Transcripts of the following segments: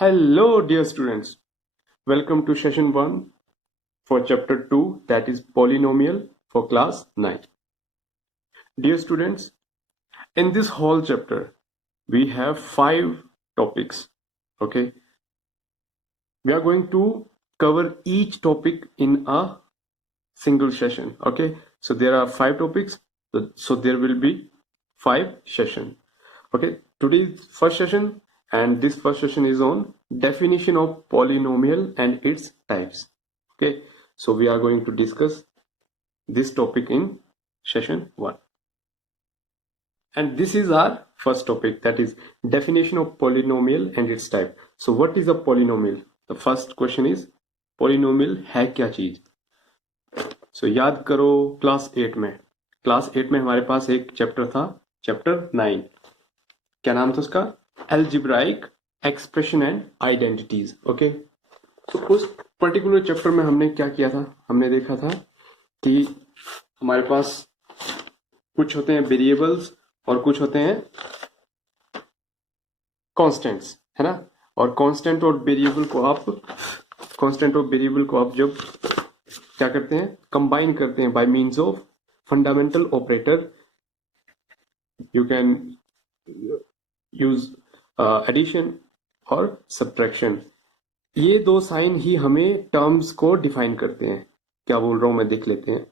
Hello, dear students. Welcome to session 1 for chapter 2, that is polynomial for class 9. Dear students, in this whole chapter, we have 5 topics. Okay, we are going to cover each topic in a single session. Okay, so there are 5 topics, so there will be 5 sessions. Okay, today's first session, and this first session is on definition of polynomial and its types. Okay, so we are going to discuss this topic in session 1, and this is our first topic, that is definition of polynomial and its type. So what is a polynomial? The first question is polynomial है क्या चीज? So याद करो class 8 में हमारे पास एक chapter था, chapter 9, क्या नाम था उसका? एल्जिब्राइक एक्सप्रेशन एंड आइडेंटिटीज. ओके, तो उस पर्टिकुलर चैप्टर में हमने क्या किया था? हमने देखा था कि हमारे पास कुछ होते हैं वेरिएबल्स और कुछ होते हैं कांस्टेंट्स, है ना? और कांस्टेंट और वेरिएबल को आप जब क्या करते हैं, कंबाइन करते हैं by means of fundamental operator. You can use addition और सब्ट्रैक्शन. ये दो साइन ही हमें टर्म्स को डिफाइन करते हैं. क्या बोल रहा हूं मैं, देख लेते हैं.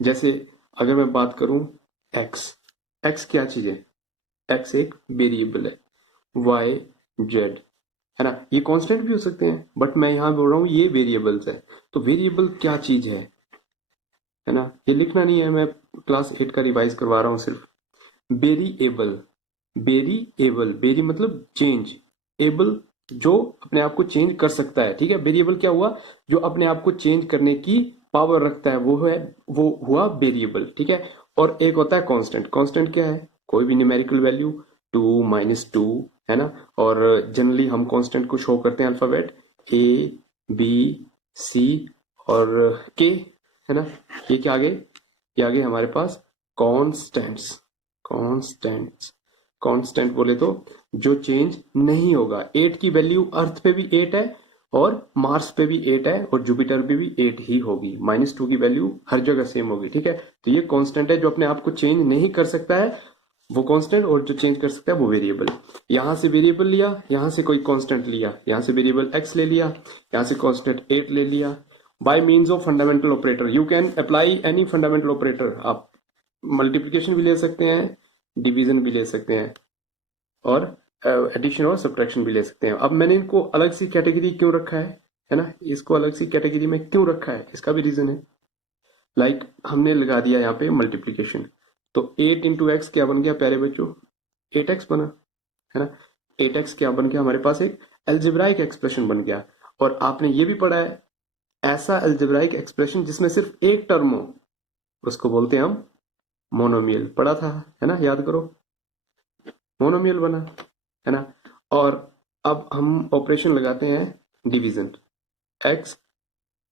जैसे अगर मैं बात करूं एक्स क्या चीज है? एक्स एक वेरिएबल है, वाई जेड, है ना? ये कांस्टेंट भी हो सकते हैं, बट मैं यहां बोल रहा हूं ये वेरिएबल्स है. तो वेरिएबल क्या चीज है ना? ये लिखना नहीं है, मैं क्लास 8 का रिवाइज करवा रहा हूं सिर्फ. वेरिएबल, वेरी मतलब चेंज, एबल जो अपने आप को चेंज कर सकता है. ठीक है, वेरिएबल क्या हुआ? जो अपने आप को चेंज करने की पावर रखता है, वो हुआ वेरिएबल. ठीक है, और एक होता है कांस्टेंट. कांस्टेंट क्या है? कोई भी न्यूमेरिकल वैल्यू, 2 -2, है ना? और जनरली हम कांस्टेंट को शो करते हैं अल्फाबेट ए बी सी और के, है ना? ये क्या आगे? ये आगे हमारे पास कांस्टेंट्स. कांस्टेंट बोले तो जो चेंज नहीं होगा. 8 की वैल्यू अर्थ पे भी 8 है और मार्स पे भी 8 है और जुपिटर पे भी 8 ही होगी. -2 की वैल्यू हर जगह सेम होगी. ठीक है, तो ये कांस्टेंट है. जो अपने आप को चेंज नहीं कर सकता है वो कांस्टेंट, और जो चेंज कर सकता है वो वेरिएबल. यहां से वेरिएबल लिया, यहां से कोई कांस्टेंट लिया, यहां से वेरिएबल x ले लिया, यहां से कांस्टेंट 8 ले लिया. Bye means of fundamental operator you can apply any fundamental operator. आप मल्टीप्लीकेशन भी ले सकते हैं, डिवीजन भी ले सकते हैं, और एडिशन और सब्ट्रैक्शन भी ले सकते हैं. अब मैंने इनको अलग सी कैटेगरी क्यों रखा है ना? इसको अलग सी कैटेगरी में क्यों रखा है, इसका भी रीजन है. लाइक हमने लगा दिया यहाँ पे मल्टीप्लीकेशन, तो 8 इंटू एक्स क्या बन गया प्यारे बच्चों? 8x बना, है ना? 8x क्या बन गया? हमारे पास एक एल्जेब्राइक एक्सप्रेशन बन गया. और आपने ये भी पढ़ा है, ऐसा एल्जेब्राइक एक्सप्रेशन जिसमें सिर्फ एक टर्म हो उसको बोलते हैं हम मोनोमियल. पढ़ा था, है ना? याद करो, मोनोमियल बना, है ना? और अब हम ऑपरेशन लगाते हैं डिवीजन, x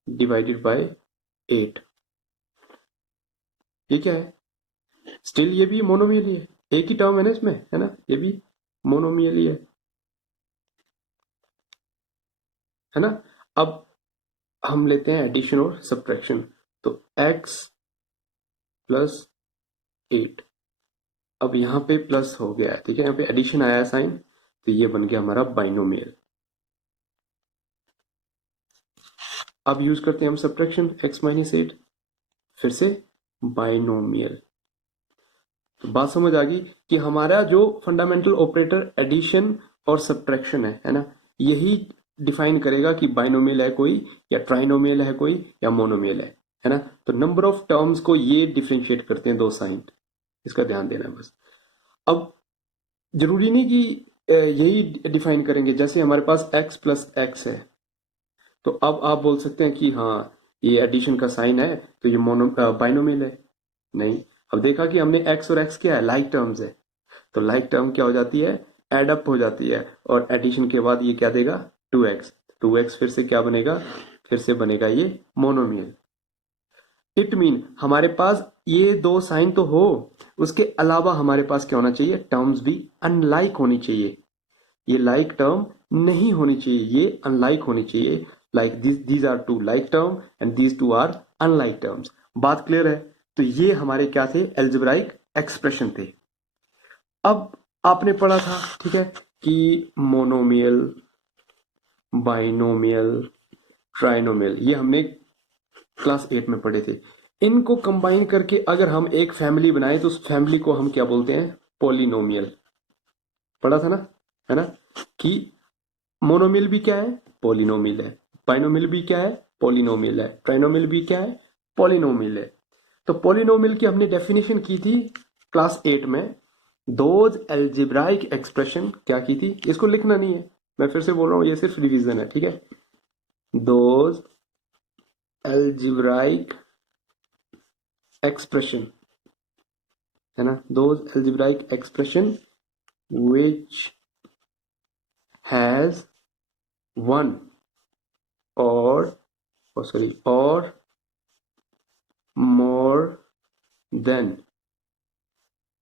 डिवाइडेड बाय 8. ये क्या है? स्टिल ये भी मोनोमियल ही है, एक ही टर्म है ना इसमें, है ना? ये भी मोनोमियल ही है ना? अब हम लेते हैं एडिशन और सब्ट्रैक्शन. तो x प्लस 8, अब यहाँ पे प्लस हो गया है. ठीक है, यहाँ पे एडिशन आया है साइन, तो ये बन गया हमारा बाइनोमियल. अब यूज करते हैं हम सब्ट्रैक्शन, x - 8, फिर से बाइनोमियल. तो बात समझ आ गई कि हमारा जो फंडामेंटल ऑपरेटर एडिशन और सब्ट्रैक्शन है ना, यही डिफाइन करेगा कि बाइनोमियल है कोई, या ट्राइनोमियल है कोई, या मोनोमियल है ना? तो नंबर ऑफ टर्म्स को ये डिफरेंशिएट करते हैं दो साइन. इसका ध्यान देना है बस. अब जरूरी नहीं कि यही डिफाइन करेंगे. जैसे हमारे पास x प्लस एक्स है, तो अब आप बोल सकते हैं कि हाँ ये एडिशन का साइन है तो ये बाइनोमियल है. नहीं, अब देखा कि हमने x और x क्या है? लाइक टर्म्स है. तो लाइक टर्म क्या हो जाती है? एड अप हो जाती है, और एडिशन के बाद ये क्या देगा? 2x फिर से क्या बनेगा? फिर से बनेगा ये मोनोमियल. इट मीन हमारे पास ये दो साइन तो हो, उसके अलावा हमारे पास क्या होना चाहिए? टर्म्स भी अनलाइक होनी चाहिए. ये लाइक टर्म नहीं होनी चाहिए, ये अनलाइक होनी चाहिए, like these are two like term and these two are unlike terms. बात क्लियर है? तो ये हमारे क्या थे? एल्जेब्राइक एक्सप्रेशन थे। अब आपने पढ़ा था, ठीक है, कि मोनोमियल, बाइनोमियल, ट्राइनोमियल, ये हमने क्लास 8 में पढ़े थे। इनको कंबाइन करके अगर हम एक फैमिली बनाए तो उस फैमिली को हम क्या बोलते हैं? पॉलिनोमियल। पढ़ा था ना, है ना, कि मोनोमियल भी क्या है? पॉलिनोमियल है। बाइनोमियल भी क्या है? पॉलिनोमियल है। ट्राइनोमियल भी क्या है? पॉलिनोमियल है। तो पॉलिनोमियल की हमने डेफिनेशन की थी क्लास 8 में। दोज एल्जेब्राइक एक्सप्रेशन क्या की थी? इसको लिखना नहीं है, मैं फिर से बोल रहा हूं, ये सिर्फ रिवीजन है, ठीक है। दोज एल्जेब्राइक एक्सप्रेशन, है ना, those algebraic expression which has one or or more than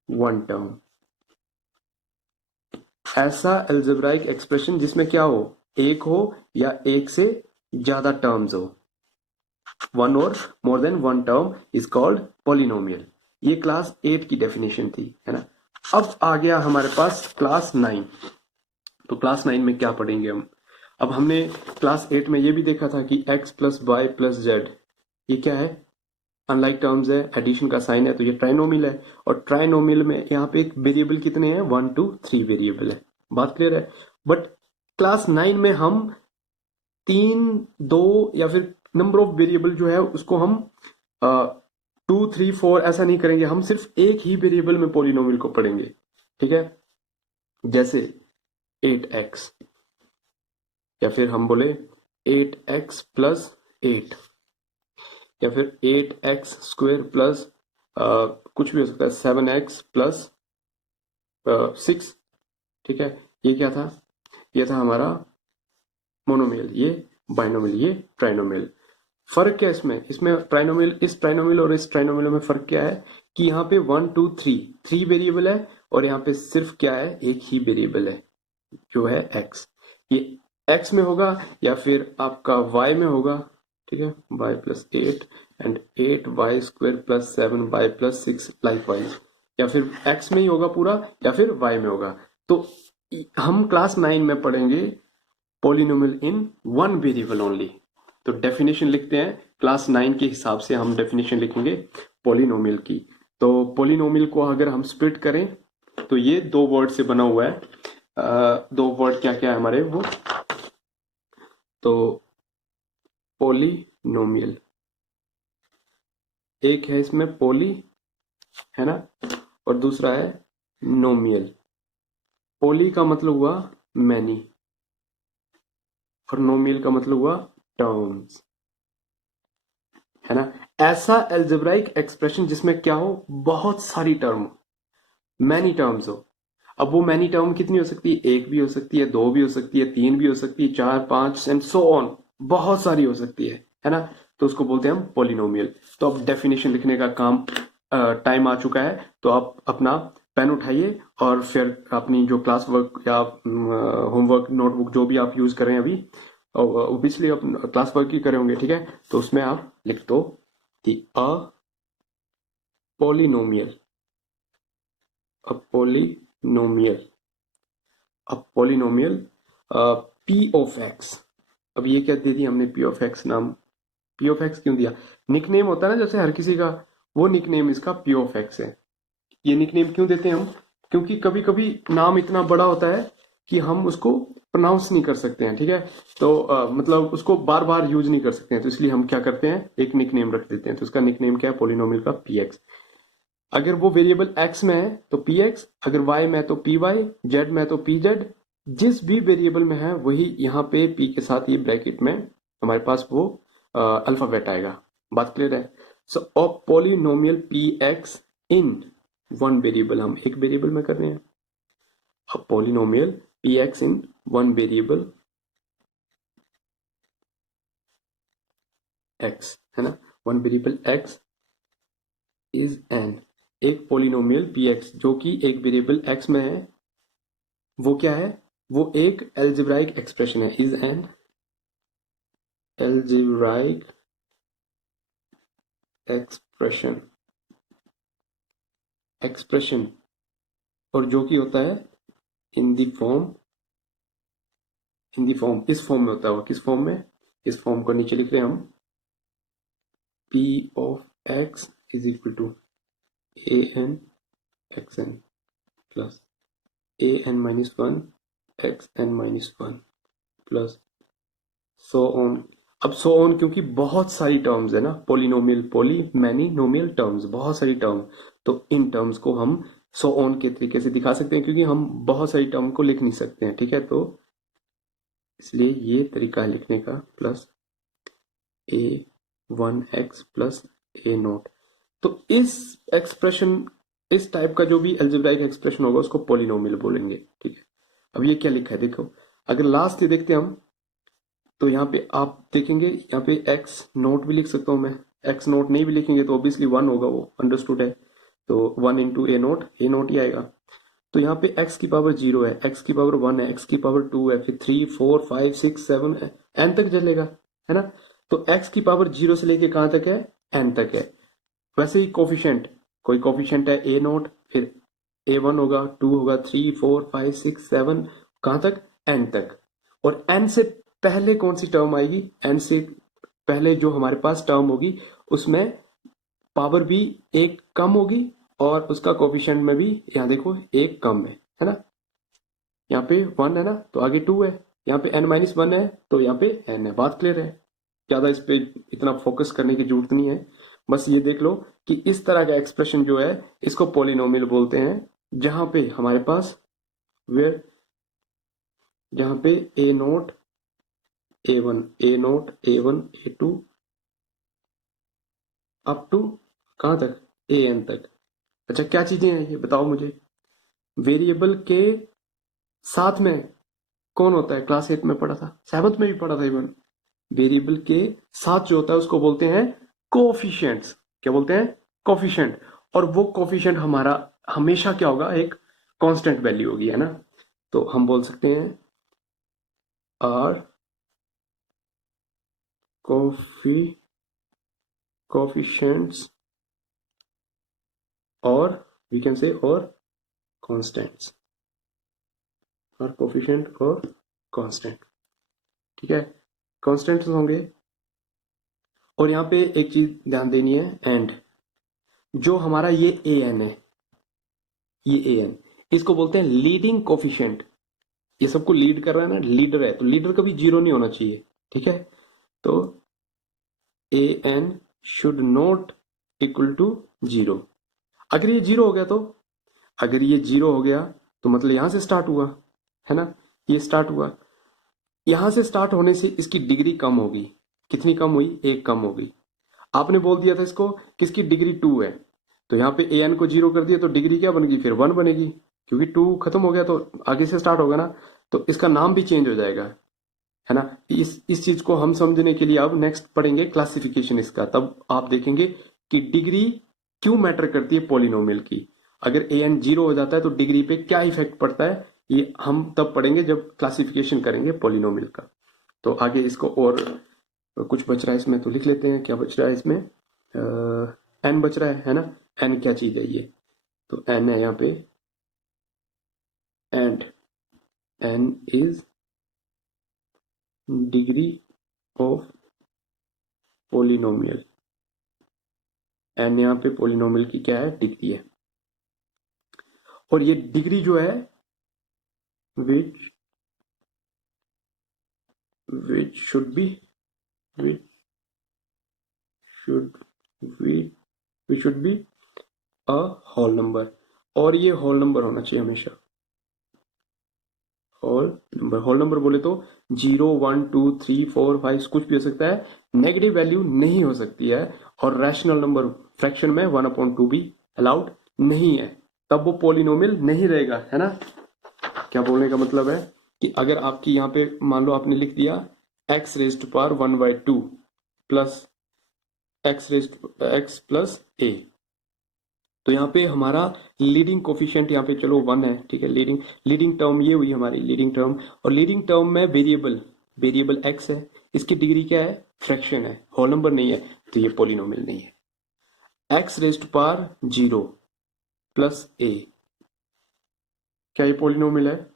one term। ऐसा एल्जेब्राइक एक्सप्रेशन जिसमें क्या हो? एक हो या एक से ज्यादा टर्म्स हो। वन और more than one term is called polynomial. ये क्लास 8 की डेफिनेशन थी, है ना। अब आ गया हमारे पास क्लास 9। तो क्लास 9 में क्या पढ़ेंगे हम? अब हमने क्लास 8 में ये भी देखा था कि x plus y plus z, ये क्या है? अनलाइक टर्म्स है, एडिशन का साइन है, तो ये ट्राइनोमियल है। और ट्राइनोमियल में यहाँ पे एक वेरिएबल कितने हैं? 1 2 3 वेरिएबल है। बात क्लियर है? बट क्लास 9 में हम 3 2 या फिर नंबर ऑफ वेरिएबल जो है उसको हम 2 3 4 ऐसा नहीं करेंगे, हम सिर्फ एक ही वेरिएबल में पॉलिनोमियल को पढ़ेंगे, ठीक है। जैसे 8x, या फिर हम बोले 8x प्लस 8, या फिर 8x स्क्वेयर प्लस कुछ भी हो सकता है, 7x प्लस 6, ठीक है। ये क्या था? ये था हमारा मोनोमियल, ये बाइनोमियल, ये ट्राइनोमियल। फर्क क्या इसमें? इसमें ट्राइनोमियल, इस ट्राइनोमियल और इस ट्राइनोमियल में फर्क क्या है कि यहाँ पे 1 2 3 वेरिएबल है, और यहाँ पे सिर्फ क्या है? एक ही वेरिएबल है जो है x। ये x में होगा या फिर आपका y में होगा, ठीक है, y plus 8 and 8y square plus 7y plus 6 like wise, या फिर x में ही होगा पूरा या फिर y में होगा। तो हम क्लास 9 में पढ़ेंगे पॉलिनोमियल इन वन वेरिएबल ओनली। तो डेफिनेशन लिखते हैं क्लास 9 के हिसाब से, हम डेफिनेशन लिखेंगे पॉलिनोमियल की। तो पॉलिनोमियल को अगर हम स्प्लिट करें तो ये दो वर्ड से बना हुआ है। दो वर्ड क्या क्या है हमारे वो? तो पॉलिनोमियल, एक है इसमें पॉली, है ना, और दूसरा है नोमियल। पॉली का मतलब हुआ मैनी, और नोमियल का मतलब हुआ टर्म्स, है ना। ऐसा एल्जेब्राइक एक्सप्रेशन जिसमें क्या हो? बहुत सारी टर्म, मैनी टर्म्स हो। अब वो मैनी टर्म कितनी हो सकती है? एक भी हो सकती है, दो भी हो सकती है, तीन भी हो सकती है, चार पांच एंड सो ऑन, बहुत सारी हो सकती है ना। तो उसको बोलते हैं हम पॉलिनोमियल। तो अब डेफिनेशन लिखने का काम टाइम आ चुका है, तो आप अपना पेन उठाइए और फिर अपनी जो क्लास वर्क या होमवर्क नोटबुक जो भी आप यूज करें अभी, ओबियसली आप क्लास वर्क ही करे होंगे, ठीक है, तो उसमें आप लिख दो दी अ पॉलिनोमियल, अ पॉलिनोमियल, अब पॉलिनोमियल पी ऑफ एक्स। अब ये क्या दे दिया हमने? पी ऑफ एक्स नाम। पी ऑफ एक्स क्यों दिया? निकनेम होता है ना जैसे हर किसी का, वो निकनेम इसका पी ऑफ एक्स है। ये निकनेम क्यों देते हैं हम? क्योंकि कभी कभी नाम इतना बड़ा होता है कि हम उसको प्रोनाउंस नहीं कर सकते हैं, ठीक है। तो मतलब उसको बार बार यूज नहीं कर सकते हैं, तो इसलिए हम क्या करते हैं? एक निकनेम रख देते हैं। तो उसका निकनेम क्या है? पॉलिनोमियल का पी एक्स। अगर वो वेरिएबल x में है तो px, अगर y में है तो py, z में है तो pz। जिस भी वेरिएबल में है वही यहाँ पे p के साथ ये ब्रैकेट में हमारे पास वो अल्फाबेट आएगा। बात क्लियर है? So a polynomial px in one variable, हम एक वेरिएबल में कर रहे हैं। A polynomial px in one variable x, है ना, one variable x is an, एक पॉलिनोमियल px जो कि एक वेरिएबल x में है, वो क्या है? वो एक एल्जेब्राइक एक्सप्रेशन है, is an algebraic expression, expression, और जो कि होता है in the form, in the form, इस फॉर्म में होता है वो, किस फॉर्म में, इस फॉर्म को नीचे लिख रहे हैं हम, p of x is equal to an xn plus an minus one xn minus one plus so on. अब सो ऑन क्योंकि बहुत सारी टर्म्स है ना, polynomial, poly many nomial terms, बहुत सारी टर्म, तो इन टर्म्स को हम सो ऑन के तरीके से दिखा सकते हैं, क्योंकि हम बहुत सारी टर्म को लिख नहीं सकते हैं, ठीक है, तो इसलिए ये तरीका है लिखने का, plus a1x plus a note. तो इस एक्सप्रेशन, इस टाइप का जो भी एल्जेब्राइक एक्सप्रेशन होगा उसको पोलिनोमियल बोलेंगे, ठीक है। अब ये क्या लिखा है देखो, अगर लास्ट ये देखते हैं हम, तो यहाँ पे आप देखेंगे, यहाँ पे x नोट भी लिख सकता हूँ मैं, x नोट नहीं भी लिखेंगे तो ऑब्वियसली वन होगा, वो अंडरस्टूड है, तो वन इंटू ए नोट ही आएगा। तो यहाँ पे x की पावर 0 है, x की पावर 1 है, x की पावर 2 है, फिर 3 4 5 6 7 n तक चलेगा, है ना। तो x की पावर 0 से लेके कहाँ तक है, n तक है। वैसे ही कोफिशिएंट, कोई कोफिशिएंट है a नोट, फिर a1 होगा, 2 होगा, 3 4 5 6 7, कहाँ तक, n तक। और n से पहले कौन सी टर्म आएगी, n से पहले जो हमारे पास टर्म होगी उसमें पावर भी एक कम होगी, और उसका कोफिशिएंट में भी यहाँ देखो एक कम है ना। यहाँ पे 1 है ना, तो आगे 2 है, यहाँ पे n माइनस वन है, तो यहाँ पे n है। बात क्लियर है, ज्यादा इस पे इतना फोकस करने की जरूरत नहीं है। बस ये देख लो कि इस तरह का एक्सप्रेशन जो है इसको पोलिनोमियल बोलते हैं, जहां पे हमारे पास वेयर, जहां पे a naught a1 a naught a1 a2 up to कहां तक, an तक। अच्छा क्या चीजें हैं ये बताओ मुझे। वेरिएबल के साथ में कौन होता है, क्लास 8 में पढ़ा था, 7th में भी पढ़ा था इवन। वेरिएबल के साथ जो होता है उसको बोलते हैं कोफिशिएंट्स। क्या बोलते हैं, कोफिशिएंट। और वो कोफिशिएंट हमारा हमेशा क्या होगा, एक कांस्टेंट वैल्यू होगी, है ना। तो हम बोल सकते हैं आर कोफिशिएंट्स, और वी कैन से और कांस्टेंट्स, और कोफिशिएंट और कांस्टेंट, ठीक है, कांस्टेंट्स होंगे। और यहाँ पे एक चीज ध्यान देनी है, एंड जो हमारा ये ए एन है, ये ए एन, इसको बोलते हैं लीडिंग कोफिशिएंट। ये सबको लीड कर रहा है ना, लीडर है, तो लीडर कभी जीरो नहीं होना चाहिए, ठीक है। तो a n should not equal to zero. अगर ये जीरो हो गया तो, अगर ये जीरो हो गया तो मतलब यहां से स्टार्ट हुआ, है ना, ये स्टार्ट हुआ, यहां से स्टार्ट होने से इसकी डिग्री कम होगी। कितनी कम हुई, एक कम होगी। आपने बोल दिया था इसको कि इसकी डिग्री 2 है, तो यहाँ पे ए एन को जीरो कर दिया तो डिग्री क्या बनेगी, फिर 1 बनेगी, क्योंकि 2 खत्म हो गया तो आगे से स्टार्ट होगा ना, तो इसका नाम भी चेंज हो जाएगा, है ना। इस चीज को हम समझने के लिए अब नेक्स्ट पढ़ेंगे क्लासिफिकेशन इसका, तब आप देखेंगे कि डिग्री क्यों मैटर करती है पॉलिनोमियल की। अगर ए एन जीरो हो जाता है तो डिग्री पे क्या इफेक्ट पड़ता है, ये हम तब पढ़ेंगे जब क्लासिफिकेशन करेंगे पॉलिनोमियल का। तो आगे इसको, और कुछ बच रहा है इसमें तो लिख लेते हैं, क्या बच रहा है इसमें, एन बच रहा है ना। एन क्या चीज है ये, तो एन है यहाँ पे, and n is degree of polynomial. N यहाँ पे पोलिनोमियल की क्या है, डिग्री है। और ये डिग्री जो है which should be, which should be, which should be a whole number, और ये होल नंबर होना चाहिए हमेशा। होल नंबर बोले तो 0 1 2 3 4 5 कुछ भी हो सकता है, नेगेटिव वैल्यू नहीं हो सकती है, और रैशनल नंबर फ्रैक्शन में 1/2 भी अलाउड नहीं है, तब वो पोलिनोमियल नहीं रहेगा, है ना। क्या बोलने का मतलब है कि अगर आपकी यहाँ पे मान लो आपने लिख दिया x raise to power 1/2 plus x plus a, तो यहाँ पे हमारा लीडिंग कोफिशिएंट यहाँ पे चलो 1 है, ठीक है। लीडिंग लीडिंग टर्म ये हुई हमारी लीडिंग टर्म, और लीडिंग टर्म में वेरिएबल वेरिएबल x है, इसकी डिग्री क्या है, फ्रैक्शन है, होल नंबर नहीं है, तो ये पॉलिनोमियल नहीं है। x raised power 0 plus a, क्या ये पॉलिनोमियल है?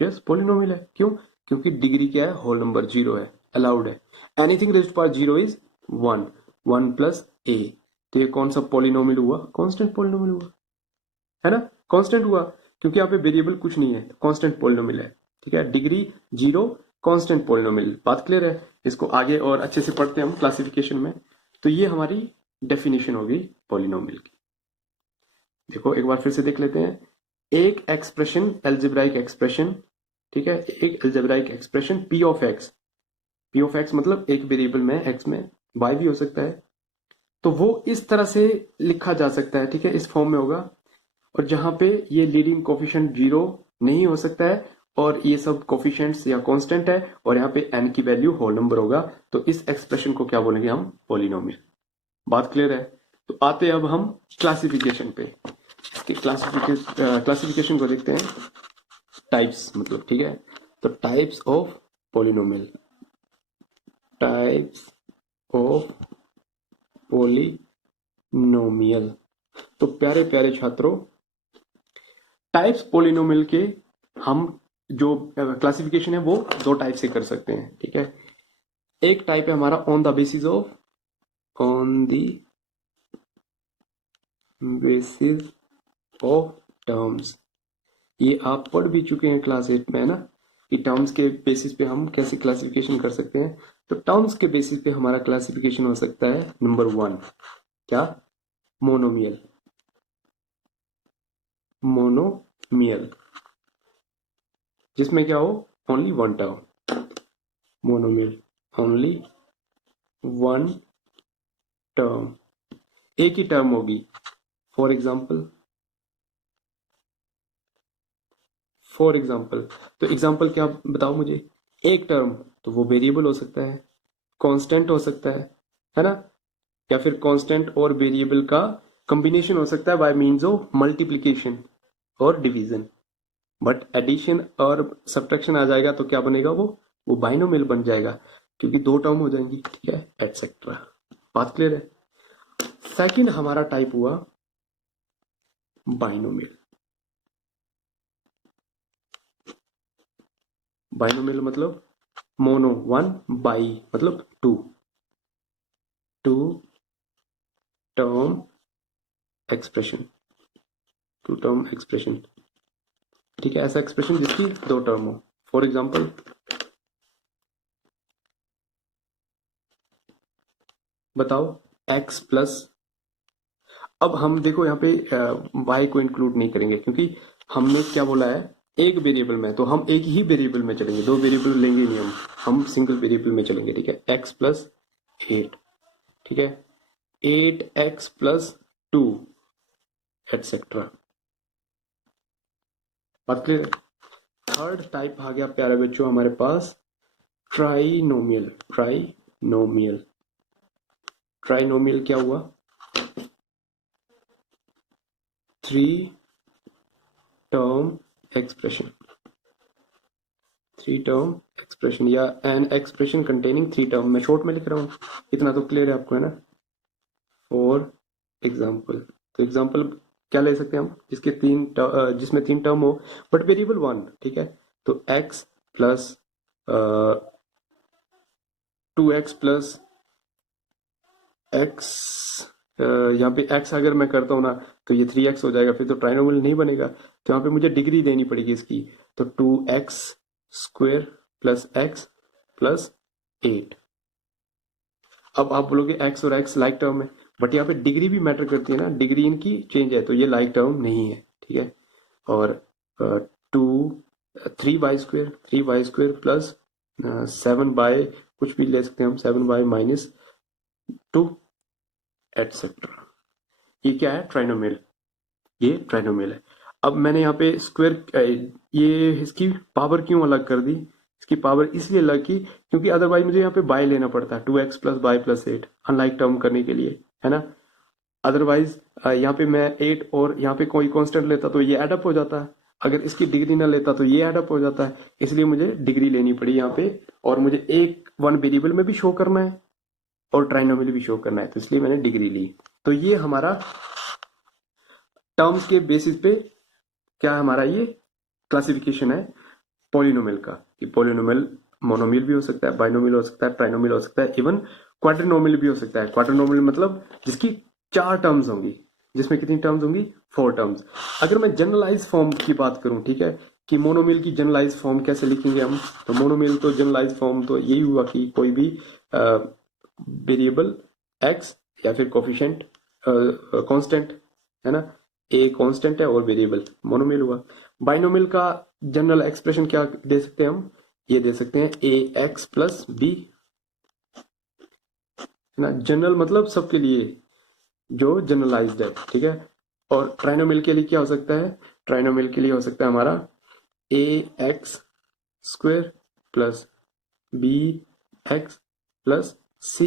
यस, पॉलिनोमियल है। क्यों? क्योंकि डिग्री क्या है, होल नंबर 0 है, अलाउड है। Anything raised power 0 is 1, 1 plus a, तो ये कौन सा पॉलिनोमियल हुआ, कांस्टेंट पॉलिनोमियल हुआ, है ना, कांस्टेंट हुआ, क्योंकि यहाँ पे वेरिएबल कुछ नहीं है, कांस्टेंट पॉलिनोमियल है, ठीक है। डिग्री 0, कांस्टेंट पॉलिनोमियल, बात क्लियर है। इसको आगे और अच्छे से पढ़ते हैं हम क्लासिफिकेशन में। तो ये हमारी डेफिनेशन हो गई पॉलिनोमियल की। देखो एक बार फिर से देख लेते हैं। एक एक्सप्रेशन, एल्जेब्राइक एक्सप्रेशन, ठीक है, एक algebraic expression P of x मतलब एक वेरिएबल में एक्स में वाई भी हो सकता है, तो वो इस तरह से लिखा जा सकता है, ठीक है, इस फॉर्म में होगा। और जहां पे ये लीडिंग कोफिशिएंट 0 नहीं हो सकता है, और ये सब कोफिशिएंट्स या कांस्टेंट है, और यहाँ पे n की वैल्यू होल नंबर होगा, तो इस एक्सप्रेशन को क्या बोलेंगे हम, पॉलिनोमियल। बात क्लियर है। तो आते हैं अब हम क्लासिफिकेशन पे। इसके क्लासिफिकेशन को देखते हैं, टाइप्स मतलब, ठीक है। तो types of polynomial, types of polynomial. तो प्यारे प्यारे छात्रों, टाइप्स पॉलिनोमियल के हम जो क्लासिफिकेशन है वो दो टाइप से कर सकते हैं, ठीक है। एक टाइप है हमारा on the basis of terms. ये आप पढ़ भी चुके हैं क्लास 8 में, है ना, कि टर्म्स के बेसिस पे हम कैसे क्लासिफिकेशन कर सकते हैं। तो टर्म्स के बेसिस पे हमारा क्लासिफिकेशन हो सकता है नंबर 1, क्या, मोनोमियल। मोनोमियल जिसमें क्या हो, only one term, monomial, only one term, एक ही टर्म होगी। फॉर एग्जाम्पल तो एग्जाम्पल क्या बताओ मुझे, एक टर्म, तो वो वेरिएबल हो सकता है, कांस्टेंट हो सकता है ना, या फिर कांस्टेंट और वेरिएबल का कॉम्बिनेशन हो सकता है बाय मींस ऑफ मल्टीप्लिकेशन और डिवीजन। बट एडिशन और सब्ट्रैक्शन आ जाएगा तो क्या बनेगा, वो बाइनोमियल बन जाएगा, क्योंकि दो टर्म हो जाएंगी, ठीक है, एटसेट्रा। बात क्लियर है। सेकंड हमारा टाइप हुआ बाइनोमियल। बाइनोमियल मतलब मोनो 1, बाई मतलब 2 टर्म एक्सप्रेशन, ठीक है, ऐसा एक्सप्रेशन जिसकी दो टर्म हो। फॉर एग्जाम्पल बताओ, x प्लस, अब हम देखो यहाँ पे y को इंक्लूड नहीं करेंगे, क्योंकि हमने क्या बोला है, एक वेरिएबल में, तो हम एक ही वेरिएबल में चलेंगे, दो वेरिएबल लेंगे नहीं हम सिंगल वेरिएबल में चलेंगे, ठीक है। x प्लस 8, ठीक है, 8x प्लस 2 एटसेट्रा। बात क्लियर है। थर्ड टाइप आ गया प्यारे बच्चों हमारे पास, ट्राइनोमियल। ट्राइनोमियल क्या हुआ, 3 टर्म एक्सप्रेशन या एन एक्सप्रेशन कंटेनिंग 3 टर्म। मैं शॉर्ट में लिख रहा हूं, इतना तो क्लियर है आपको, है ना। फॉर एग्जाम्पल, तो एग्जाम्पल क्या ले सकते हैं हम, जिसमें 3 टर्म हो बट वेरिएबल 1, ठीक है। तो x plus 2x plus x, यहाँ पे x अगर मैं करता हूँ ना तो ये 3x हो जाएगा, फिर तो ट्राइनोमियल नहीं बनेगा, तो यहाँ पे मुझे डिग्री देनी पड़ेगी इसकी, तो 2x square plus x plus 8। अब आप बोलोगे x और x लाइक टर्म है, बट यहाँ पे डिग्री भी मैटर करती है ना, डिग्री इनकी चेंज है, तो ये लाइक टर्म नहीं है, ठीक है। और 3y स्क्वायर प्लस 7y, कुछ भी ले सकते हैं हम, 7y माइनस 2 एटसेट्रा। ये क्या है, ट्राइनोमियल, ये ट्राइनोमियल है। अब मैंने यहाँ पे स्क्वायर, ये इसकी पावर क्यों अलग कर दी, इसकी पावर इसलिए अलग की क्योंकि अदरवाइज मुझे यहाँ पे बाय लेना पड़ता है, 2x plus by plus 8 unlike term करने के लिए, है ना। अदरवाइज यहाँ पे मैं 8 और यहाँ पे कोई कांस्टेंट लेता तो ये एडअप हो जाता है, अगर इसकी डिग्री ना लेता तो ये एडअप हो जाता है, इसलिए मुझे डिग्री लेनी पड़ी यहाँ पे, और मुझे एक वन वेरिएबल में भी शो करना है और ट्राइनोमियल भी शो करना है, तो इसलिए मैंने डिग्री ली। तो ये हमारा टर्म्स के बेसिस पे क्या है, हमारा ये क्लासिफिकेशन है पॉलिनोमियल का, कि पॉलिनोमियल मोनोमियल भी हो सकता है, बाइनोमियल हो सकता है, ट्राइनोमियल हो सकता है, इवन क्वाड्रिनोमियल भी हो सकता है। क्वाड्रिनोमियल मतलब जिसकी 4 टर्म्स होंगी, जिसमें कितनी टर्म्स होंगी, 4 टर्म्स। अगर मैं जनरलाइज फॉर्म की बात करूं, ठीक है, कि मोनोमियल की जनरलाइज फॉर्म कैसे लिखेंगे हम, तो मोनोमियल तो जनरलाइज फॉर्म तो यही हुआ कि कोई भी वेरिएबल एक्स या फिर कोफिशिएंट कांस्टेंट है ना, ए कांस्टेंट है और वेरिएबल, मोनोमियल हुआ। बाइनोमियल का जनरल एक्सप्रेशन क्या दे सकते हैं हम, ये दे सकते हैं ए एक्स प्लस बी, है ना, जनरल मतलब सबके लिए जो जनरलाइज्ड है, ठीक है। और ट्राइनोमियल के लिए क्या हो सकता है, ट्राइनोमियल के लिए हो सकता है हमारा a x square plus b x plus c,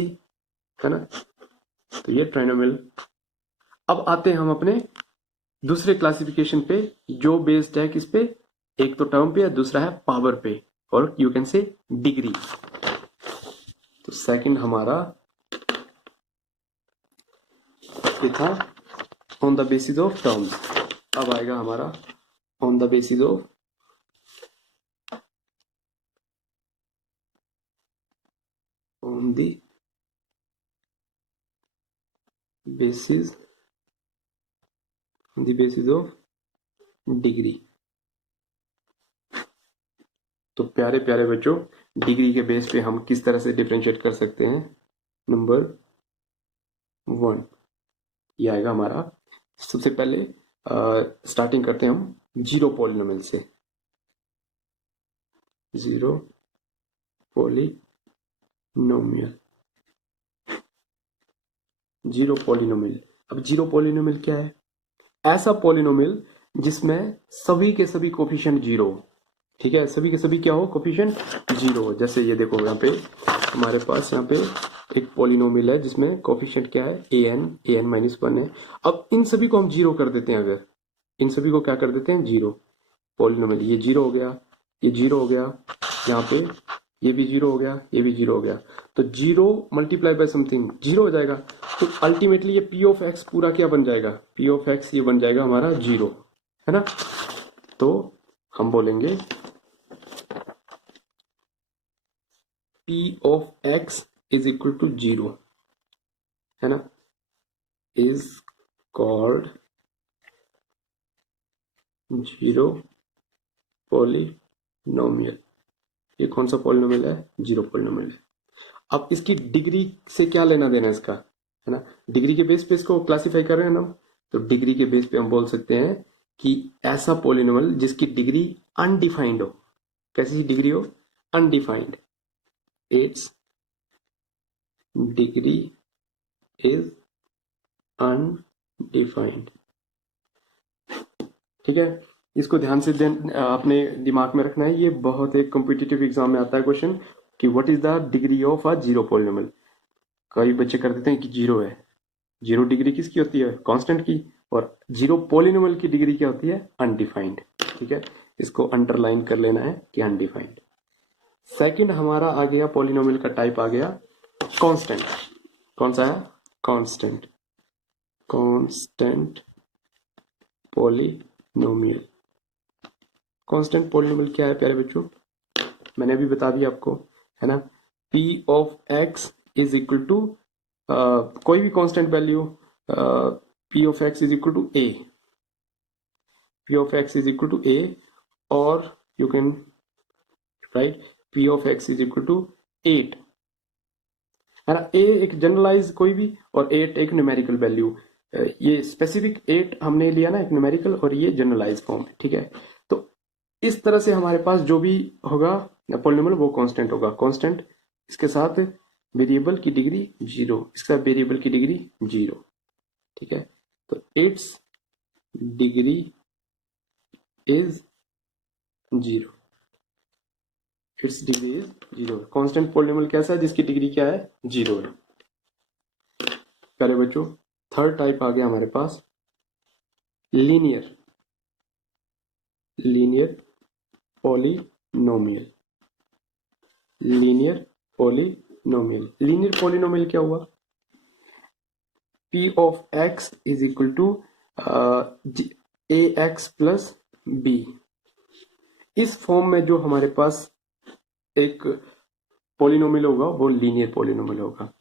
है ना, तो ये ट्राइनोमियल। अब आते हैं हम अपने दूसरे क्लासिफिकेशन पे, जो बेस्ड है किस पे, एक तो टर्म पे है, दूसरा है पावर पे, और यू कैन से डिग्री। तो सेकंड हमारा ये था on the basis of terms, अब आएगा हमारा on the basis of on the basis of degree. तो प्यारे प्यारे बच्चों, डिग्री के बेस पे हम किस तरह से डिफरेंशिएट कर सकते हैं। नंबर 1 ये आएगा हमारा, सबसे पहले स्टार्टिंग करते हैं हम जीरो पॉलिनोमियल से, जीरो पॉलिनोमियल, जीरो पॉलिनोमियल। अब जीरो पॉलिनोमियल क्या है, ऐसा पॉलिनोमियल जिसमें सभी के सभी कोफिशिएंट जीरो, ठीक है, सभी के सभी क्या हो, कोफिशिएंट जीरो। जैसे ये देखो यहाँ पे हमारे पास यहाँ पे एक पॉलिनोमियल है जिसमें कोफिशिएंट क्या है, ए एन माइनस 1 है। अब इन सभी को हम जीरो कर देते हैं, अगर इन सभी को क्या कर देते हैं, जीरो, पॉलिनोमियल ये जीरो हो गया, ये जीरो हो गया, यहाँ पे ये भी जीरो हो गया, ये भी जीरो हो गया, तो zero multiply by something zero हो जाएगा। तो अल्टीमेटली ये पी ऑफ एक्स पूरा क्या बन जाएगा, पी ऑफ एक्स ये बन जाएगा हमारा जीरो, है ना। तो हम बोलेंगे p of x is equal to zero, है ना, इज कॉल्ड जीरो पॉलिनोमियल। ये कौन सा पॉलिनोमियल है, जीरो पॉलिनोमियल है। अब इसकी डिग्री से क्या लेना देना इसका, है ना, डिग्री के बेस पे इसको क्लासिफाई कर रहे हैं हम, तो डिग्री के बेस पे हम बोल सकते हैं कि ऐसा पॉलिनोमियल जिसकी डिग्री अनडिफाइंड हो, कैसी डिग्री हो, undefined, it's degree is undefined, ठीक है। इसको ध्यान से अपने दिमाग में रखना है, ये बहुत एक कॉम्पिटिटिव एग्जाम में आता है क्वेश्चन कि what is the degree of a zero polynomial. कई बच्चे कर देते हैं कि जीरो है, जीरो डिग्री किसकी होती है, कांस्टेंट की, और जीरो पॉलिनोमियल की डिग्री क्या होती है, अनडिफाइंड, ठीक है, इसको अंडरलाइन कर लेना है कि अनडिफाइंड। सेकंड हमारा आ गया पॉलिनोमियल का टाइप आ गया कांस्टेंट, कौन सा है, constant, constant polynomial. Constant polynomial क्या है प्यारे बच्चों, मैंने अभी बता दिया आपको, है ना, p of x is equal to कोई भी constant value, p of x is equal to a, p of x is equal to a, और you can write p of x is equal to 8, है ना, a एक generalise कोई भी और 8 एक न्यूमेरिकल वैल्यू, ये स्पेसिफिक 8 हमने लिया ना एक न्यूमेरिकल, और ये जनरलाइज फॉर्म है, ठीक है। तो इस तरह से हमारे पास जो भी होगा पॉलिनोमियल वो कांस्टेंट होगा, कांस्टेंट, इसके साथ वेरिएबल की डिग्री जीरो, इसके साथ वेरिएबल की डिग्री जीरो, ठीक है। तो it's degree is zero, it's degree is zero. Constant polynomial कैसा है, जिसकी डिग्री क्या है, जीरो है। प्यारे बच्चों, थर्ड टाइप आ गया हमारे पास लीनियर पॉलिनोमियल। लीनियर पॉलिनोमियल क्या हुआ? P of x is equal to ax plus b। इस फॉर्म में जो हमारे पास एक पॉलिनोमियल होगा वो लीनियर पॉलिनोमियल होगा,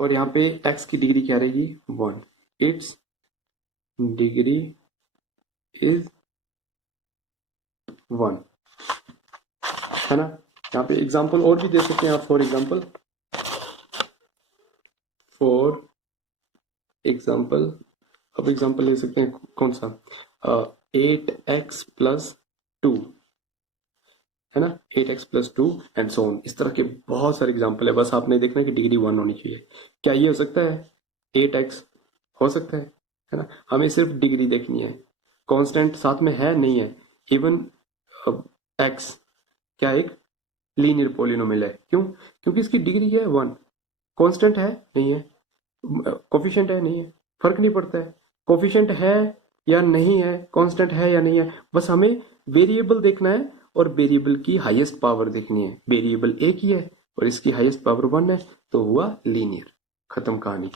और यहाँ पे x की डिग्री क्या रहेगी? 1। इट्स डिग्री इज 1, है ना। यहाँ पे एग्जांपल और भी दे सकते हैं आप। फॉर एग्जांपल अब एग्जांपल ले सकते हैं कौन सा? 8x प्लस 2, है ना, 8x plus 2 and so on. इस तरह के बहुत सारे एग्जांपल है, बस आपने देखना है कि डिग्री 1 होनी चाहिए। क्या ये हो सकता है? 8x हो सकता है ना। हमें सिर्फ डिग्री देखनी है, कांस्टेंट साथ में है नहीं है। इवन x क्या एक लीनियर पॉलिनोमियल है। क्यों? क्योंकि इसकी डिग्री है 1, कांस्टेंट है नहीं है, कोफिशिएंट है नहीं है, फर्क नहीं पड़ता है कोफिशिएंट है या नहीं है, कांस्टेंट है या नहीं है, बस हमें वेरिएबल देखना है और वेरिएबल की हाईएस्ट पावर देखनी है। वेरिएबल एक ही है और इसकी हाईएस्ट पावर 1 है, तो हुआ लीनियर, खत्म कहानी।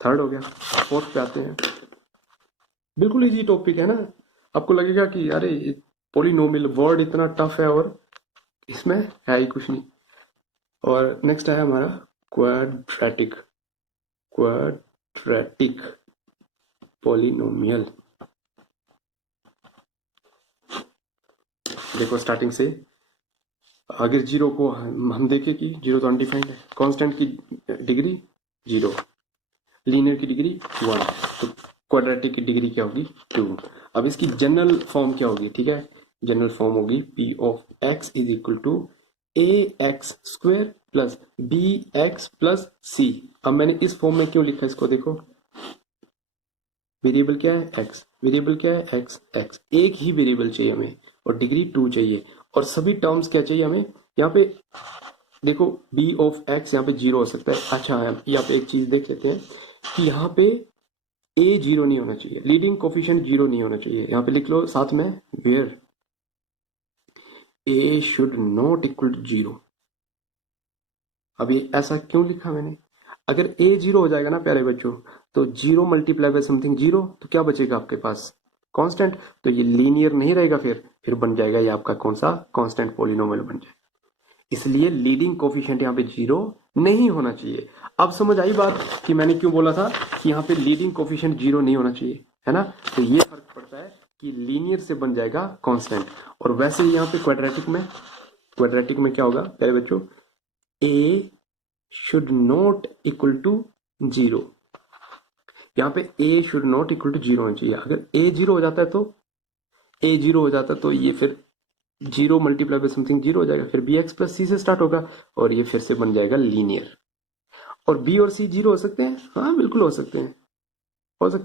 थर्ड हो गया। फोर्थ पे आते हैं। बिल्कुल इजी टॉपिक है ना। आपको लगेगा कि अरे पॉलिनोमियल वर्ड इतना टफ है और इसमें है ही कुछ नहीं। और नेक्स्ट है हमारा क्वाड्रेटिक पॉलिनोमियल। देखो स्टार्टिंग से अगर जीरो को हम देखें कि जीरो तो अनडिफाइंड है, कांस्टेंट की डिग्री 0, लीनियर की डिग्री 1, तो क्वाड्रेटिक की डिग्री क्या होगी? 2। अब इसकी जनरल फॉर्म क्या होगी? ठीक है, जनरल फॉर्म होगी P of x is equal to ax square plus bx plus c। अब मैंने इस फॉर्म में क्यों लिखा इसको? देखो वेरिएबल क्या है? x। वेरिएबल क्या है? x। एक ही वेरिएबल चाहिए हमें और डिग्री 2 चाहिए, और सभी टर्म्स क्या चाहिए हमें? यहाँ पे देखो b ऑफ x यहाँ पे 0 हो सकता है। अच्छा है, यहाँ पे एक चीज देख लेते हैं कि यहाँ पे a 0 नहीं होना चाहिए, लीडिंग कोफिशिएंट 0 नहीं होना चाहिए। यहाँ पे लिख लो साथ में where a should not equal to 0। अब ये ऐसा क्यों लिखा मैंने? अगर a 0 हो जाएगा ना प्यारे बच्चों, तो 0 मल्टीप्लाई बाय समथिंग 0, तो क्या बचेगा आपके पास? कांस्टेंट। तो ये लीनियर नहीं रहेगा, फिर बन जाएगा ये आपका कौन सा? कांस्टेंट पॉलिनोमियल बन जाएगा। इसलिए लीडिंग कोफिशिएंट यहाँ पे 0 नहीं होना चाहिए। अब समझ आई बात कि मैंने क्यों बोला था कि यहाँ पे लीडिंग कोफिशिएंट 0 नहीं होना चाहिए, है ना। तो ये फर्क पड़ता है कि लीनियर से बन जाएगा कांस्टेंट। और वैसे ही यहाँ पे क्वाड्रेटिक में क्या होगा प्यारे बच्चों? a should not equal to 0। यहाँ पे a should not equal to 0 होना चाहिए। अगर a 0 हो जाता है तो ये फिर 0 मल्टीप्लाई बाय समथिंग 0 हो जाएगा, फिर bx प्लस c से स्टार्ट होगा और ये फिर से बन जाएगा लीनियर। और b और c 0 हो सकते हैं? हाँ बिल्कुल हो सकते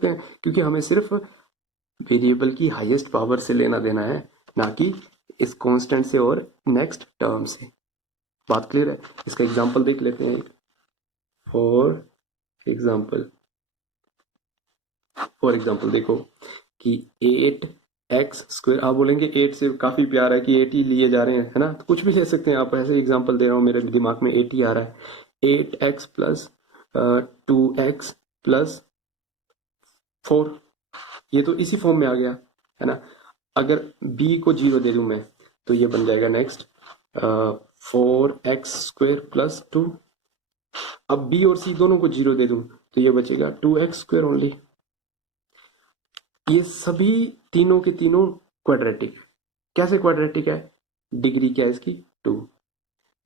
हैं, क्योंकि हमें सिर्फ वेरिएबल की हाईएस्ट पावर से लेना देना है, ना कि इस कांस्टेंट से और नेक्स्ट टर्म से। बात क्लियर है? इसका एग्जांपल देख लेते हैं। फॉर एग्जांपल देखो कि 8x स्क्वायर, आप बोलेंगे 8 से काफी प्यार है कि 8 ही लिए जा रहे हैं, है ना। तो कुछ भी ले सकते हैं आप, ऐसे एग्जांपल दे रहा हूं, मेरे दिमाग में 8 ही आ रहा है। 8x प्लस 2x प्लस 4, ये तो इसी फॉर्म में आ गया, है ना। अगर b को 0 दे दूं मैं, तो ये बन जाएगा नेक्स्ट 4x स्क्वायर प्लस 2। अब b और c दोनों को 0 दे दूं तो ये बचेगा 2x स्क्वायर ओनली। ये सभी तीनों के तीनों क्वाड्रेटिक। कैसे क्वाड्रेटिक है? डिग्री क्या है इसकी? 2।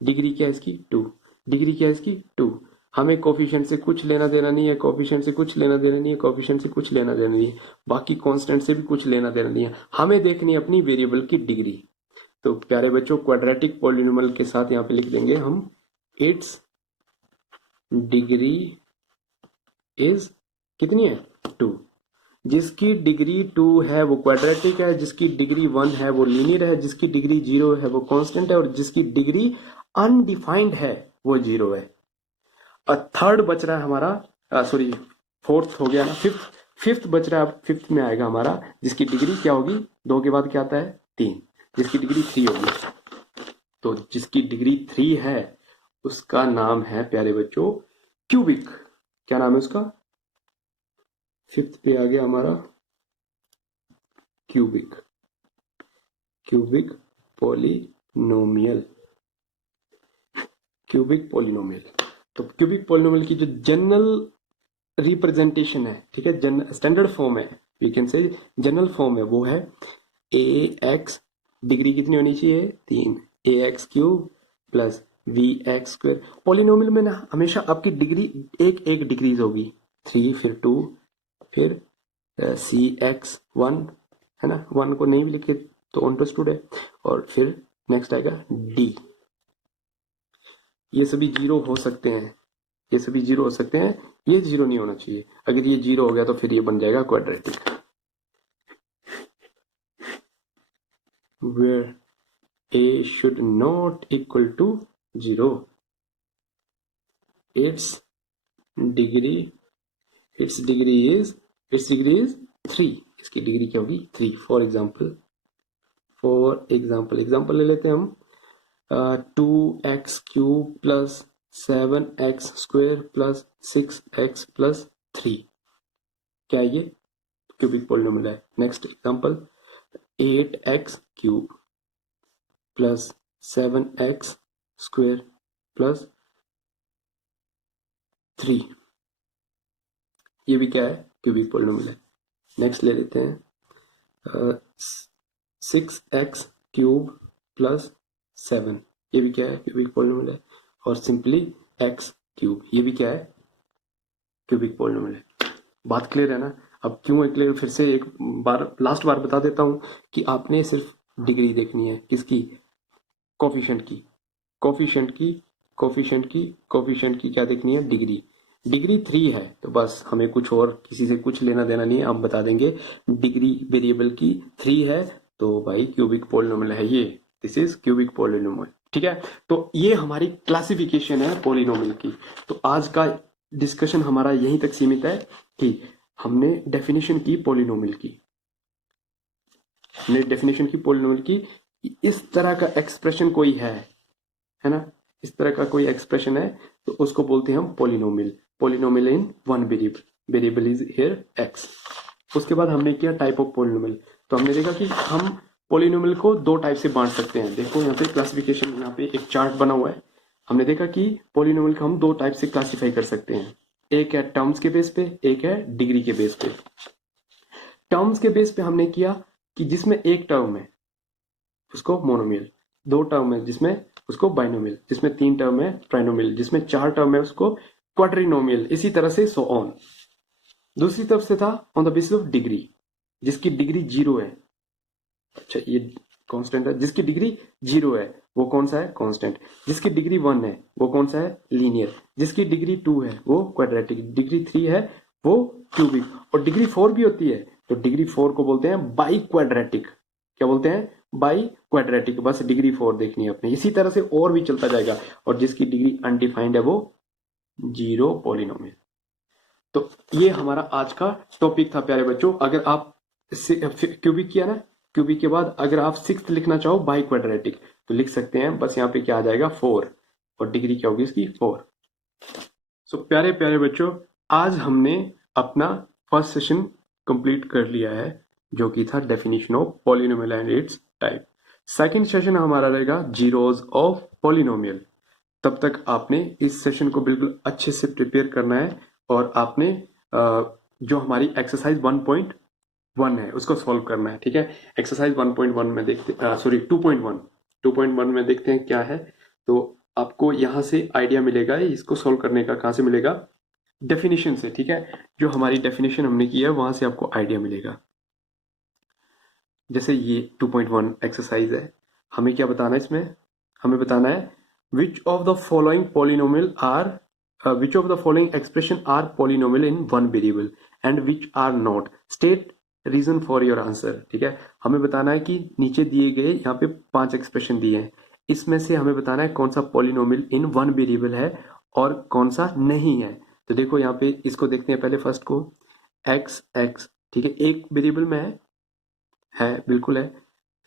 डिग्री क्या है इसकी? 2। डिग्री क्या है इसकी? 2। हमें कोफिशिएंट से कुछ लेना देना नहीं है, कोफिशिएंट से कुछ लेना देना नहीं है, कोफिशिएंट से कुछ लेना देना नहीं है, बाकी कांस्टेंट से भी कुछ लेना देना नहीं है। हमें देखनी है अपनी वेरिएबल की डिग्री। तो प्यारे बच्चों क्वाड्रेटिक पॉलिनोमियल के साथ यहाँ पे लिख देंगे हम इट्स डिग्री इज कितनी है? 2। जिसकी डिग्री 2 है वो क्वाड्रेटिक है, जिसकी डिग्री 1 है वो लीनियर है, जिसकी डिग्री 0 है वो कांस्टेंट है, और जिसकी डिग्री अनडिफाइंड है वो 0 है। और थर्ड बच रहा है हमारा सॉरी फोर्थ हो गया ना, फिफ्थ बच रहा है। अब फिफ्थ में आएगा हमारा जिसकी डिग्री क्या होगी, 2 के बाद क्या आता है 3, जिसकी डिग्री 3 होगी। तो जिसकी डिग्री 3 है उसका नाम है प्यारे बच्चों क्यूबिक। क्या नाम है उसका? फिफ्थ पे आ गया हमारा cubic, cubic polynomial, cubic polynomial. तो क्यूबिक पॉलिनोमियल की जो जनरल रिप्रेजेंटेशन है, ठीक है, स्टैंडर्ड फॉर्म है, we can say general form है, वो है ए एक्स, डिग्री कितनी होनी चाहिए 3, a x cube plus b x square. Polynomial में ना हमेशा आपकी डिग्री एक एक डिग्रीज होगी, 3 फिर 2 फिर सी एक्स 1, है ना, 1 को नहीं भी लिखे तो अंडरस्टूड है, और फिर नेक्स्ट आएगा डी। ये सभी जीरो हो सकते हैं, ये सभी जीरो हो सकते हैं, ये जीरो नहीं होना चाहिए। अगर ये जीरो हो गया तो फिर ये बन जाएगा quadratic, where a should not equal to 0, its degree is 3, इसकी डिग्री क्या होगी 3। फॉर एग्जाम्पल ले लेते हैं हम, 2x cube plus 7x square plus 6x plus 3, क्या ये क्यूबिक पॉलिनोमियल है। Next example 8x cube plus 7x square plus 3, ये भी क्या है क्यूबिक पॉलिनोमियल है। नेक्स्ट ले लेते हैं 6x क्यूब प्लस 7, ये भी क्या है क्यूबिक पॉलिनोमियल है। और सिंपली x क्यूब, ये भी क्या है क्यूबिक पॉलिनोमियल है। बात क्लियर है ना? अब क्यों है क्लियर, फिर से एक बार लास्ट बार बता देता हूं कि आपने सिर्फ डिग्री देखनी है, किसकी, कोफिशिएंट की, कोफिशिएंट की, कोफिशिएंट की, कोफिशिएंट की क्या देखनी है, डिग्री। डिग्री 3 है तो बस हमें कुछ और किसी से कुछ लेना देना नहीं है, हम बता देंगे डिग्री वेरिएबल की 3 है तो भाई क्यूबिक पॉलिनोमियल है ये, दिस इज क्यूबिक पॉलिनोमियल, ठीक है। तो ये हमारी क्लासिफिकेशन है पॉलिनोमियल की। तो आज का डिस्कशन हमारा यहीं तक सीमित है कि हमने डेफिनेशन की पॉलिनोमियल की, हमने डेफिनेशन की पॉलिनोमियल की। इस तरह का एक्सप्रेशन कोई है ना, इस तरह का कोई एक्सप्रेशन है तो उसको बोलते हैं हम polynomial, polynomial in one variable, variable is here x. उसके बाद हमने किया टाइप ऑफ पॉलिनोमियल। तो हमने देखा कि हम पॉलिनोमियल को 2 टाइप से बांट सकते हैं। देखो यहाँ पे क्लासिफिकेशन, यहाँ पे एक चार्ट बना हुआ है। हमने देखा कि पॉलिनोमियल को हम 2 टाइप से क्लासिफाई कर सकते हैं, एक है टर्म्स के बेस पे, एक है डिग्री के बेस पे। टर्म्स के बेस पे हमने किया कि जिसमें एक टर्म है उसको मोनोमियल, 2 टर्म है जिसमें उसको बाइनोमियल, जिसमें 3 टर्म है ट्राइनोमियल, जिसमें 4 टर्म है उसको क्वाड्रिनोमियल, इसी तरह से सो ऑन। दूसरी तरफ से था on the basis of degree, जिसकी डिग्री 0 है, अच्छा ये कांस्टेंट है, जिसकी डिग्री 0 है वो कौन सा है, कांस्टेंट। जिसकी डिग्री 1 है वो कौन सा है, लीनियर। जिसकी डिग्री 2 है वो क्वाड्रेटिक, डिग्री 3 है वो क्यूबिक, और डिग्री 4 भी होती है तो डिग्री 4 को बोलते हैं बाई क्वाड्रेटिक। क्या बोलते हैं, बाई क्वाड्रेटिक। बस डिग्री 4 देखनी है अपने, इसी तरह से और भी चलता जाएगा। और जिसकी डिग्री अनडिफाइंड है वो 0 पॉलिनोमियल। तो ये हमारा आज का टॉपिक था प्यारे बच्चों। अगर आप क्यूबिक किया ना, क्यूबिक के बाद अगर आप 6th लिखना चाहो बाई क्वाड्रेटिक तो लिख सकते हैं, बस यहाँ पे क्या आ जाएगा 4, और डिग्री क्या होगी इसकी 4। सो प्यारे प्यारे बच्चों, आज हमने अपना फर्स्ट सेशन कंप्लीट कर लिया है जो कि था definition of polynomial and it's type. Second session हमारा रहेगा जीरोज ऑफ पॉलिनोमियल। तब तक आपने इस सेशन को बिल्कुल अच्छे से प्रिपेयर करना है, और आपने जो हमारी एक्सरसाइज 1.1 है उसको सॉल्व करना है, ठीक है। एक्सरसाइज 1.1 में देखते, सॉरी 2.1 में देखते हैं क्या है। तो आपको यहां से आइडिया मिलेगा इसको सॉल्व करने का, कहां से मिलेगा, डेफिनेशन से, ठीक है। जो हमारी डेफिनेशन हमने की है वहां से आपको आइडिया मिलेगा। जैसे ये 2.1 एक्सरसाइज है, हमें क्या बताना है इसमें, हमें बताना है which of the following polynomial are which of the following expression are polynomial in one variable and which are not, state reason for your answer, ठीक है। हमें बताना है कि नीचे दिए गए यहाँ पे 5 एक्सप्रेशन दिए हैं, इसमें से हमें बताना है कौन सा पॉलिनोमियल इन वन वेरिएबल है और कौन सा नहीं है। तो देखो यहाँ पे इसको देखते हैं पहले फर्स्ट को, एक्स एक्स, ठीक है, एक वेरिएबल में है बिल्कुल है।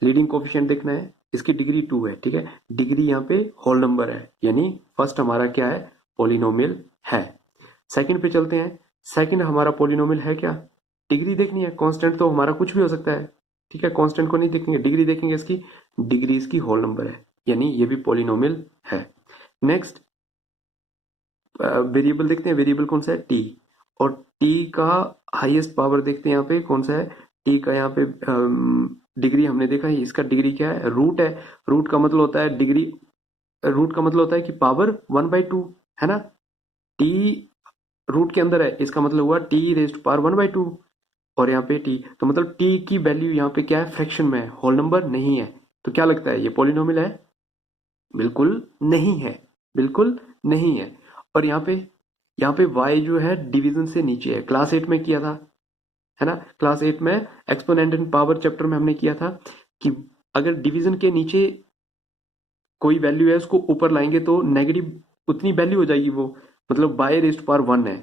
लीडिंग कोफिशिएंट देखना है, इसकी डिग्री 2 है, ठीक है, डिग्री यहाँ पे होल नंबर है, यानी फर्स्ट हमारा क्या है, पोलिनोमियल है। सेकंड पे चलते हैं, सेकंड हमारा पोलिनोमियल है क्या, डिग्री देखनी है, कांस्टेंट तो हमारा कुछ भी हो सकता है, ठीक है, कांस्टेंट को नहीं देखेंगे, डिग्री देखेंगे इसकी, डिग्री इसकी होल नंबर है, यानी ये भी पोलिनोमियल है। नेक्स्ट वेरिएबल देखते हैं, वेरिएबल कौन सा है, टी, और टी का हाईएस्ट पावर देखते हैं यहाँ पे कौन सा है, टी का यहाँ पे डिग्री हमने देखा है, इसका डिग्री क्या है, रूट है, रूट का मतलब होता है डिग्री, रूट का मतलब होता है कि पावर 1/2 है ना, टी रूट के अंदर है, इसका मतलब हुआ टी रेज्ड पावर 1/2, और यहाँ पे टी, तो मतलब टी की वैल्यू यहाँ पे क्या है, फ्रैक्शन में है, होल नंबर नहीं है, तो क्या लगता है ये पॉलिनोमियल है, बिल्कुल नहीं है, बिल्कुल नहीं है। और यहाँ पे y जो है डिवीजन से नीचे है, क्लास 8 में किया था, है ना, क्लास 8 में एक्सपोनेंट एंड पावर चैप्टर में हमने किया था कि अगर डिवीजन के नीचे कोई वैल्यू है उसको ऊपर लाएंगे तो नेगेटिव उतनी वैल्यू हो जाएगी वो, मतलब y रेज्ड पावर 1 है,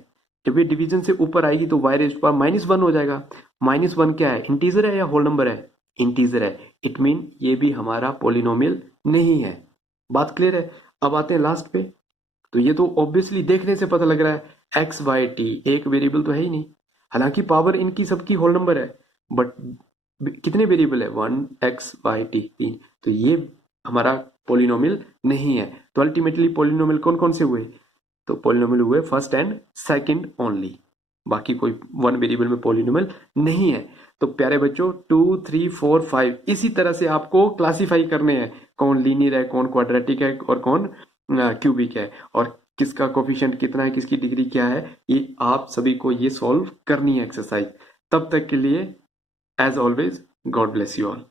जब ये डिवीजन से ऊपर आएगी तो y रेज्ड पावर -1 हो जाएगा। -1 क्या है, इंटीजर है या होल नंबर है, इंटीजर है, इट मीन ये भी हमारा पोलिनोमियल नहीं है। बात क्लियर है। अब आते हैं लास्ट पे, तो ये तो ऑब्वियसली देखने से पता लग रहा है एक्स वाई टी एक वेरिएबल तो है ही नहीं, हालांकि पावर इनकी सबकी होल नंबर है, बट कितने वेरिएबल है, 1 x y t 3, तो ये हमारा पोलिनोमियल नहीं है। तो अल्टीमेटली पोलिनोमियल कौन कौन से हुए, तो पोलिनोमियल हुए फर्स्ट एंड सेकंड ओनली, बाकी कोई वन वेरिएबल में पोलिनोमियल नहीं है। तो प्यारे बच्चों 2 3 4 5 इसी तरह से आपको क्लासिफाई करने हैं, कौन लीनियर है, कौन क्वाड्रेटिक है, और कौन क्यूबिक है, और किसका कोफिशिएंट कितना है, किसकी डिग्री क्या है, ये आप सभी को ये सॉल्व करनी है एक्सरसाइज। तब तक के लिए as always God bless you all.